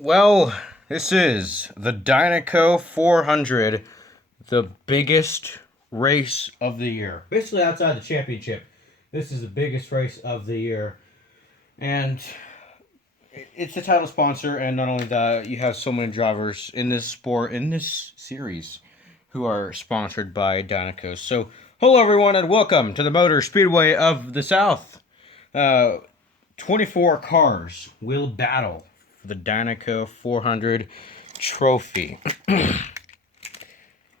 Well, this is the Dinoco 400, the biggest race of the year. Basically, outside the championship, this is the biggest race of the year. And it's the title sponsor, and not only that, you have so many drivers in this sport, in this series, who are sponsored by Dinoco. So, hello everyone, and welcome to the Motor Speedway of the South. Uh, 24 cars will battle for the Dinoco 400 trophy.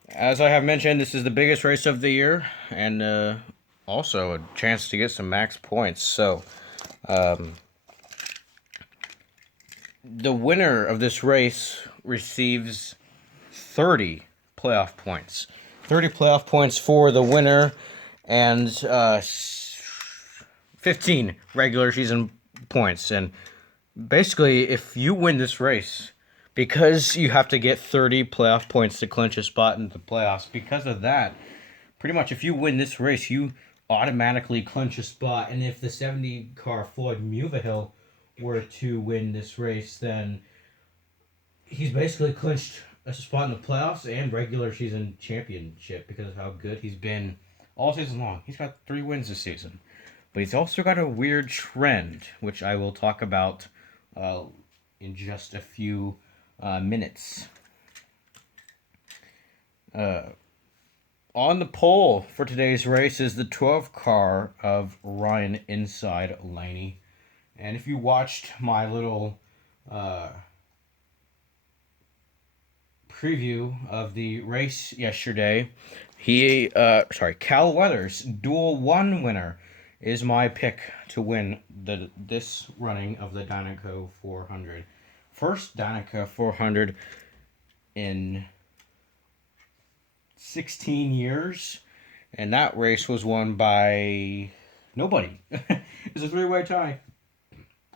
As I have mentioned, this is the biggest race of the year, and also a chance to get some max points. So, the winner of this race receives 30 playoff points. 30 playoff points for the winner, and 15 regular season points. And basically, if you win this race, because you have to get 30 playoff points to clinch a spot in the playoffs, because of that, pretty much if you win this race, you automatically clinch a spot. And if the 70 car Floyd Mulvihill were to win this race, then he's basically clinched a spot in the playoffs and regular season championship because of how good he's been all season long. He's got 3 wins this season. But he's also got a weird trend, which I will talk about in just a few minutes. On the pole for today's race is the 12 car of Ryan Inside Laney. And if you watched my little preview of the race yesterday, Cal Weathers, Duel 1 winner, is my pick to win this running of the Dinoco 400. First Dinoco 400 in 16 years, and that race was won by nobody. It's a 3-way tie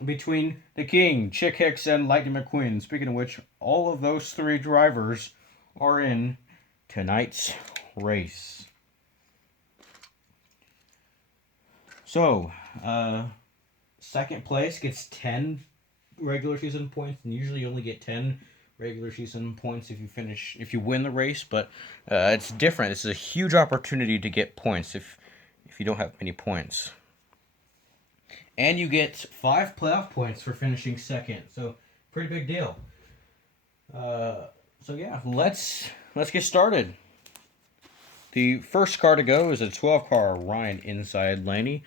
between the King, Chick Hicks, and Lightning McQueen. Speaking of which, all of those 3 drivers are in tonight's race. So, second place gets 10 regular season points, and usually you only get 10 regular season points if you win the race, but it's different. It's a huge opportunity to get points if you don't have many points. And you get 5 playoff points for finishing second, so pretty big deal. So yeah, let's get started. The first car to go is a 12 car Ryan Inside Laney,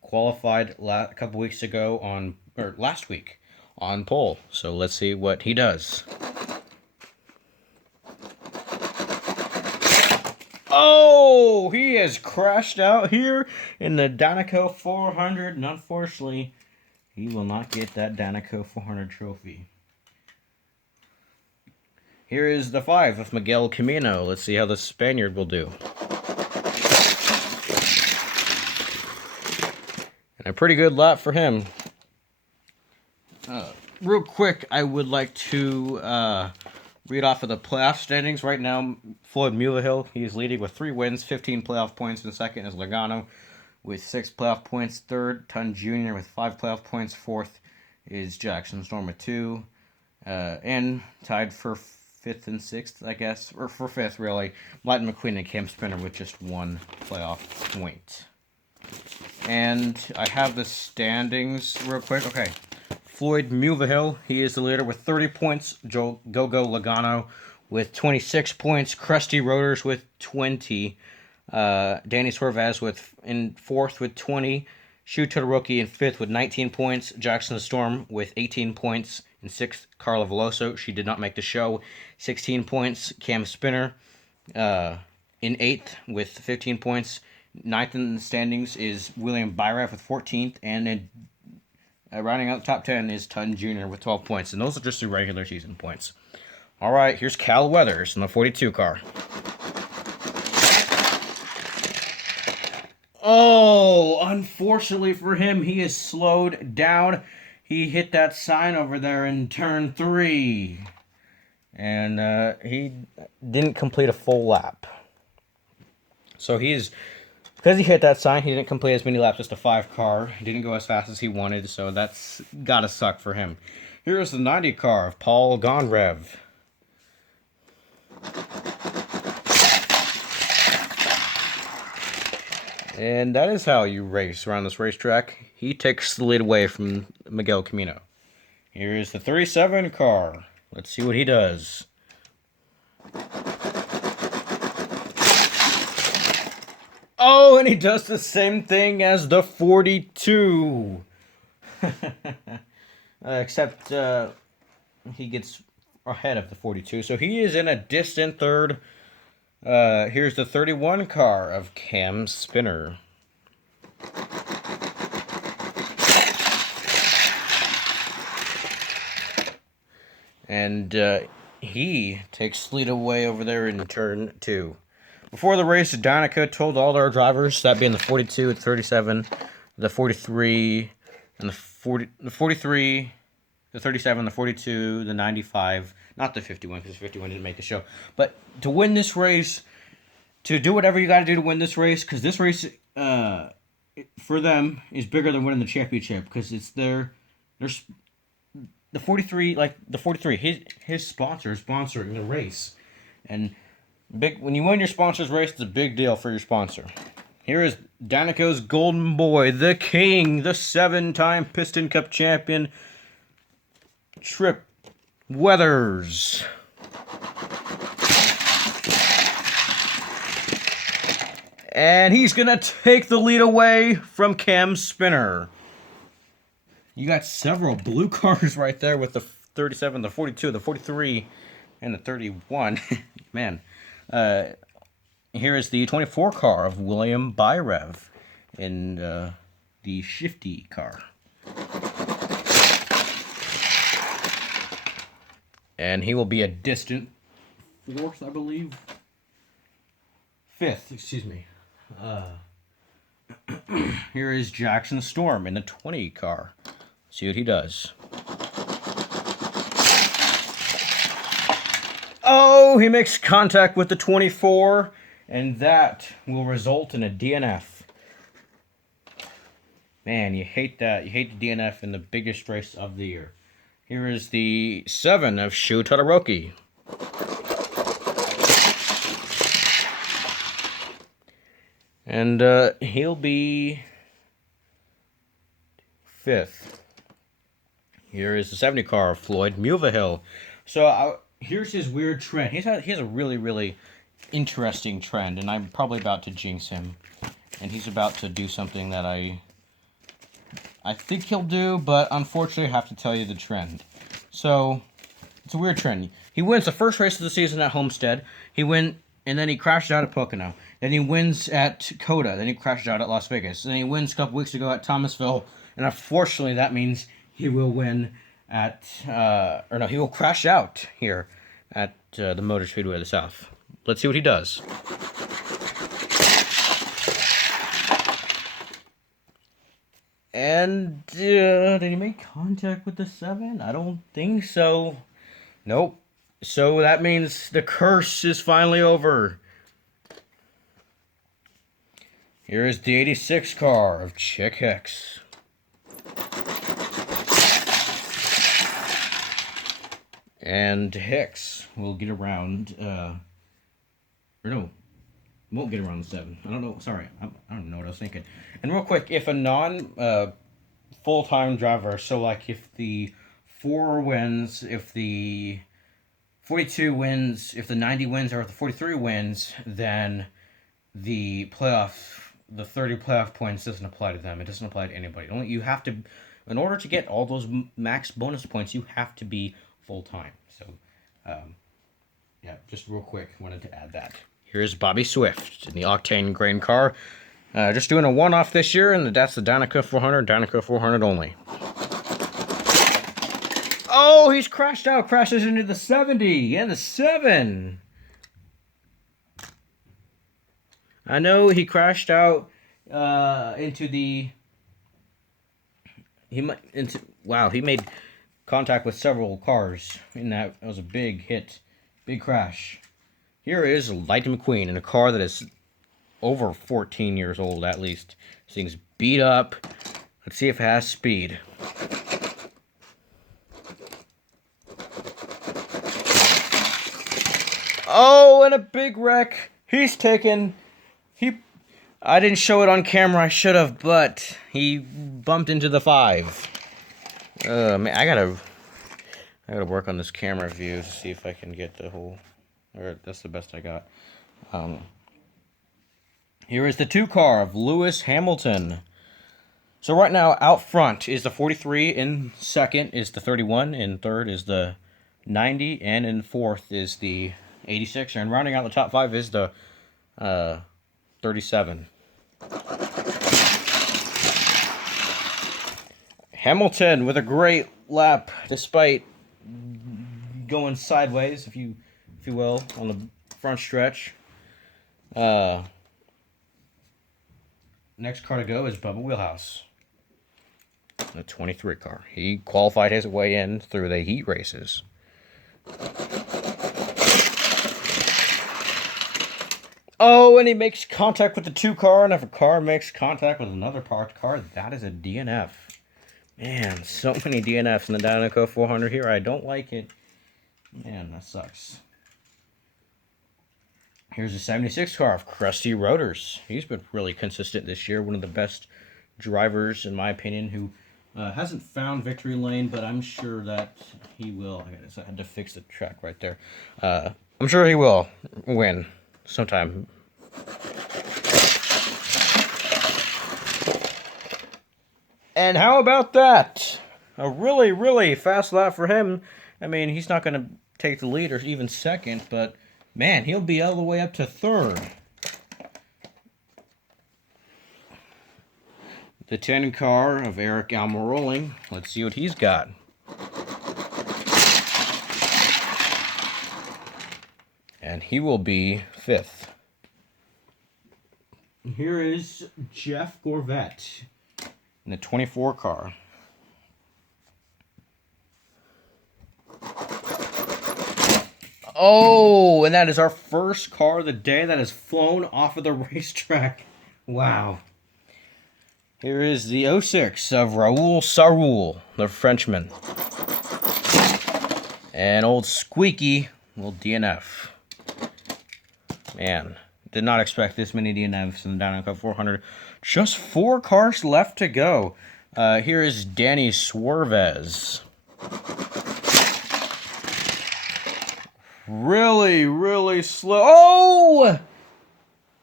qualified a couple weeks ago last week on pole. So let's see what he does. Oh, he has crashed out here in the Dinoco 400, and unfortunately, he will not get that Dinoco 400 trophy. Here is the 5 of Miguel Camino. Let's see how the Spaniard will do. And a pretty good lap for him. Real quick, I would like to read off of the playoff standings. Right now, Floyd Mulvihill, he is leading with 3 wins, 15 playoff points. And second is Logano with 6 playoff points. Third, Tun Jr. with 5 playoff points. Fourth is Jackson Storm with 2. And tied for 5th and 6th, I guess. Or for 5th, really. Lightning McQueen and Cam Spinner with just 1 playoff point. And I have the standings real quick. Okay. Floyd Mulvihill, he is the leader with 30 points. Go Logano with 26 points. Krusty Rotors with 20. Danny Suarez in 4th with 20. Shoe to the Rookie in 5th with 19 points. Jackson Storm with 18 points. In 6th, Carla Veloso. She did not make the show. 16 points. Cam Spinner in 8th with 15 points. 9th in the standings is William Byraff with 14th. And then rounding out the top 10 is Tun Jr. with 12 points. And those are just the regular season points. All right, here's Cal Weathers in the 42 car. Oh, unfortunately for him, he is slowed down. He hit that sign over there in turn 3. And he didn't complete a full lap. So because he hit that sign, he didn't complete as many laps, just a 5 car. He didn't go as fast as he wanted, so that's gotta suck for him. Here's the 90 car of Paul Gonrev. And that is how you race around this racetrack. He takes the lead away from Miguel Camino. Here is the 37 car. Let's see what he does. Oh, and he does the same thing as the 42. Except he gets ahead of the 42. So he is in a distant third. Here's the 31 car of Cam Spinner. And he takes lead away over there in turn 2. Before the race, Dinoco told all their drivers, that being the 42, the 37, the 43, and the 43, the 37, the 42, the 95, not the 51, because 51 didn't make the show, but to win this race, to do whatever you got to do to win this race, because this race, for them, is bigger than winning the championship, because it's the 43, like the 43, his sponsor is sponsoring the race, and when you win your sponsor's race, it's a big deal for your sponsor. Here is Danico's golden boy, the king, the 7-time Piston Cup champion, Trip Weathers. And he's going to take the lead away from Cam Spinner. You got several blue cars right there with the 37, the 42, the 43, and the 31. Man. Here is the 24 car of William Byrev in the shifty car. And he will be a distant 4th, I believe. 5th, excuse me. Here is Jackson Storm in the 20 car. See what he does. Oh, he makes contact with the 24, and that will result in a DNF. Man, you hate that. You hate the DNF in the biggest race of the year. Here is the 7 of Shu Todoroki. And he'll be 5th. Here is the 70 car of Floyd Mulvihill. So here's his weird trend. He has a really, really interesting trend, and I'm probably about to jinx him. And he's about to do something that I think he'll do, but unfortunately I have to tell you the trend. So, it's a weird trend. He wins the first race of the season at Homestead. And then he crashed out at Pocono. Then he wins at Coda. Then he crashed out at Las Vegas. Then he wins a couple weeks ago at Thomasville. And unfortunately, that means he will win he will crash out here at the Motor Speedway of the South. Let's see what he does. And did he make contact with the 7? I don't think so. Nope. So that means the curse is finally over. Here is the 86 car of Chick Hicks. And Hicks will get around, won't get around the 7. I don't know, sorry, I don't know what I was thinking. And real quick, if a full-time driver, so like if the 4 wins, if the 42 wins, if the 90 wins, or if the 43 wins, then the 30 playoff points doesn't apply to them. It doesn't apply to anybody. You have to, in order to get all those max bonus points, you have to be full-time. So, yeah, just real quick, wanted to add that. Here's Bobby Swift in the Octane Grain car. Just doing a one-off this year, and that's the Dinoco 400, Dinoco 400 only. Oh, he's crashed out, crashes into the 70 and the 7. I know he crashed out into the... Wow, he made contact with several cars in that. It was a big hit, big crash. Here is Lightning McQueen in a car that is over 14 years old at least. This thing's beat up. Let's see if it has speed. Oh, and a big wreck. He's taken. I didn't show it on camera. I should have, but he bumped into the 5. Man, I gotta work on this camera view to see if I can get the whole. Or that's the best I got. Here is the 2 car of Lewis Hamilton. So right now, out front is the 43, in second is the 31, in third is the 90, and in fourth is the 86. And rounding out the top 5 is the 37. Hamilton with a great lap, despite going sideways, if you will, on the front stretch. Next car to go is Bubba Wheelhouse, the 23 car. He qualified his way in through the heat races. Oh, and he makes contact with the 2 car, and if a car makes contact with another parked car, that is a DNF. Man, so many DNFs in the Dinoco 400 here. I don't like it. Man, that sucks. Here's a 76 car of Crusty Rotors. He's been really consistent this year. One of the best drivers, in my opinion, who hasn't found victory lane, but I'm sure that he will. I had to fix the track right there. I'm sure he will win sometime. And how about that? A really, really fast lap for him. I mean, he's not going to take the lead or even second, but man, he'll be all the way up to third. The 10 car of Eric Almiroling. Let's see what he's got. And he will be 5th. Here is Jeff Gorvette in the 24 car. Oh, and that is our first car of the day that has flown off of the racetrack. Wow. Here is the 06 of Raoul Saroul, the Frenchman. And old Squeaky will DNF. Man, did not expect this many DNFs in the Dinoco 400. Just 4 cars left to go. Here is Danny Swervez. Really, really slow. Oh!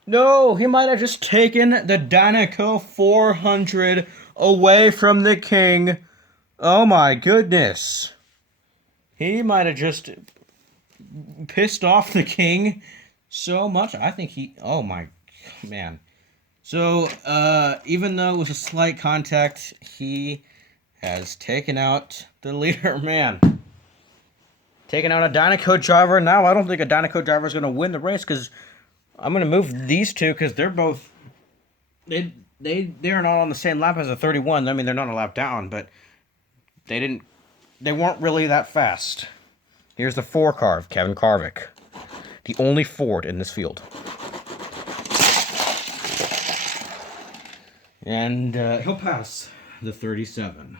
No, he might have just taken the Dinoco 400 away from the king. Oh my goodness. He might have just pissed off the king so much. I think he... Oh my... Man. So, even though it was a slight contact, he has taken out the leader. Man. Taking out a Dinoco driver. Now, I don't think a Dinoco driver is going to win the race because I'm going to move these two because they're both... They're not on the same lap as a 31. I mean, they're not a lap down, but they weren't really that fast. Here's the 4 car of Kevin Carvick. The only Ford in this field. And he'll pass the 37.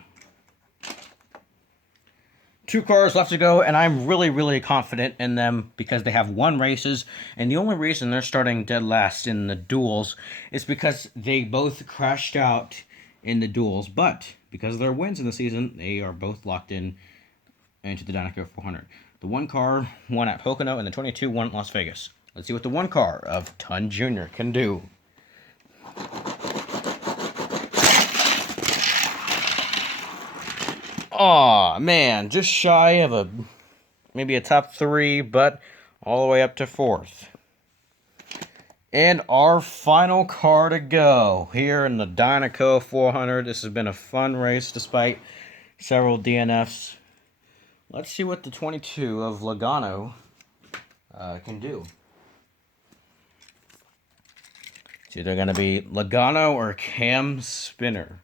2 cars left to go, and I'm really, really confident in them because they have won races, and the only reason they're starting dead last in the duels is because they both crashed out in the duels, but because of their wins in the season, they are both locked in into the Dinoco 400. The 1 car won at Pocono, and the 22 won at Las Vegas. Let's see what the 1 car of Ton Jr. can do. Aw, man, just shy of maybe a top 3, but all the way up to 4th. And our final car to go here in the Dinoco 400. This has been a fun race despite several DNFs. Let's see what the 22 of Logano can do. It's either going to be Logano or Cam Spinner.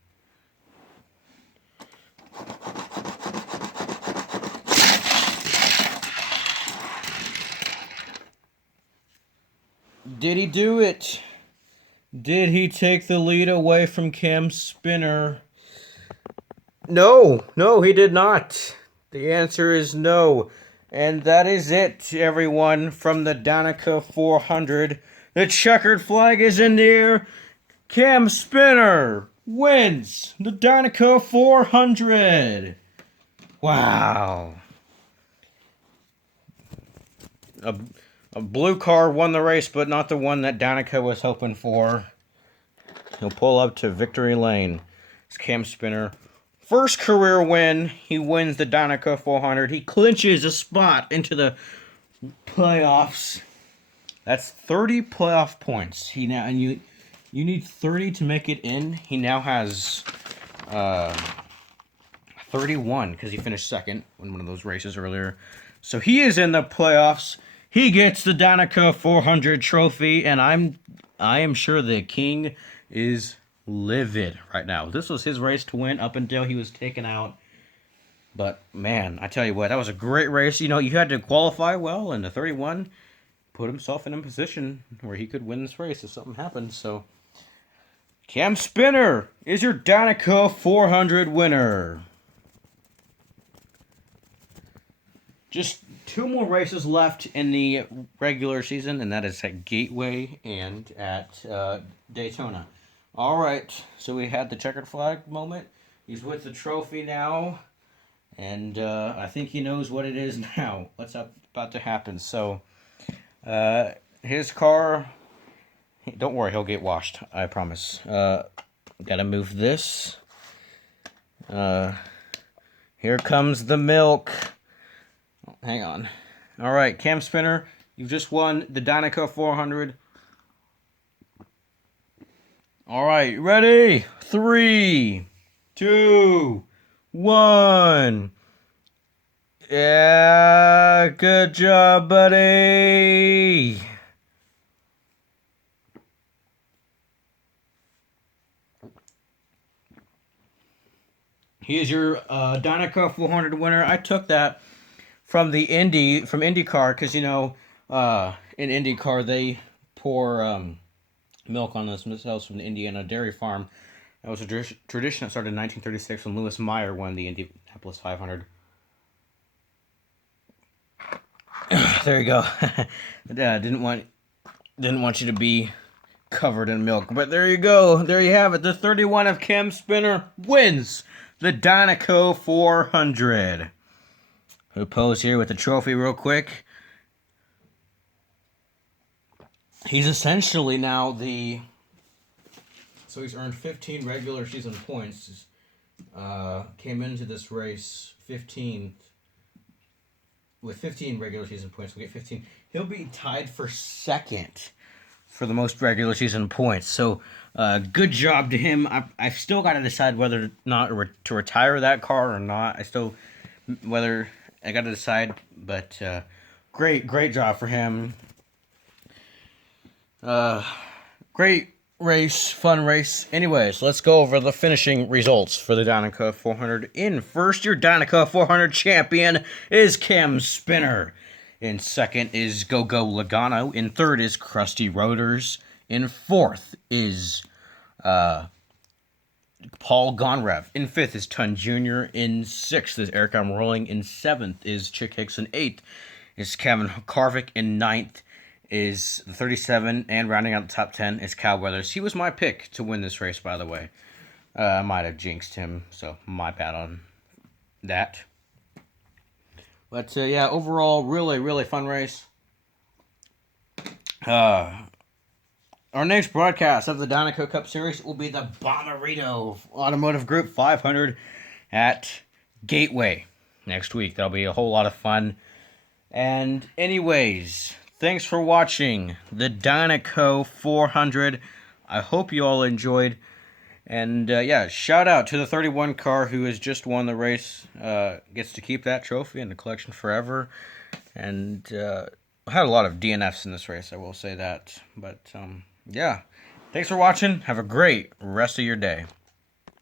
Did he do it? Did he take the lead away from Cam Spinner? No, he did not. The answer is no. And that is it, everyone, from the Dinoco 400. The checkered flag is in the air. Cam Spinner wins the Dinoco 400. Wow. A blue car won the race, but not the one that Danica was hoping for. He'll pull up to victory lane. It's Cam Spinner. First career win. He wins the Danica 400. He clinches a spot into the playoffs. That's 30 playoff points. He now and you need 30 to make it in. He now has 31 because he finished second in one of those races earlier. So he is in the playoffs. He gets the Danica 400 trophy, and I am sure the king is livid right now. This was his race to win up until he was taken out. But man, I tell you what, that was a great race. You know, you had to qualify well, and the 31 put himself in a position where he could win this race if something happened. So Cam Spinner is your Danica 400 winner. Just 2 more races left in the regular season, and that is at Gateway and at Daytona. All right, so we had the checkered flag moment. He's with the trophy now, and I think he knows what it is now, what's about to happen. So his car, don't worry, he'll get washed, I promise. Gotta move this. Here comes the milk. Hang on. All right, Cam Spinner, you've just won the Dinoco 400. All right, ready? 3, 2, 1. Yeah, good job, buddy. He is your Dinoco 400 winner. I took that from IndyCar, because in IndyCar they pour milk on themselves from the Indiana dairy farm. That was a tradition that started in 1936 when Lewis Meyer won the Indianapolis 500. There you go. Didn't want you to be covered in milk, but there you go. There you have it. The 31 of Cam Spinner wins the Dinoco 400. We'll pose here with the trophy real quick. He's essentially now so he's earned 15 regular season points. Came into this race 15th with 15 regular season points. We'll get 15. He'll be tied for second for the most regular season points. So good job to him. I've still got to decide whether or not to retire that car or not. I got to decide, but great job for him. Great race, fun race. Anyways, let's go over the finishing results for the Dinoco 400. In first, your Dinoco 400 champion is Cam Spinner. In second is Go-Go Logano. In third is Krusty Rotors. In fourth is Paul Gonrev. In fifth is Tun Jr. In sixth is Eric I'm Rolling. In seventh is Chick Hicks. In eighth is Kevin Harvick. In ninth is the 37. And rounding out the top 10 is Cal Weathers. He was my pick to win this race, by the way. I might have jinxed him, so my bad on that. But yeah, overall, really fun race. Our next broadcast of the Dinoco Cup Series will be the Bommarito Automotive Group 500 at Gateway next week. That'll be a whole lot of fun. And anyways, thanks for watching the Dinoco 400. I hope you all enjoyed. And yeah, shout out to the 31 car who has just won the race. Gets to keep that trophy in the collection forever. And I had a lot of DNFs in this race, I will say that. But yeah, thanks for watching. Have a great rest of your day.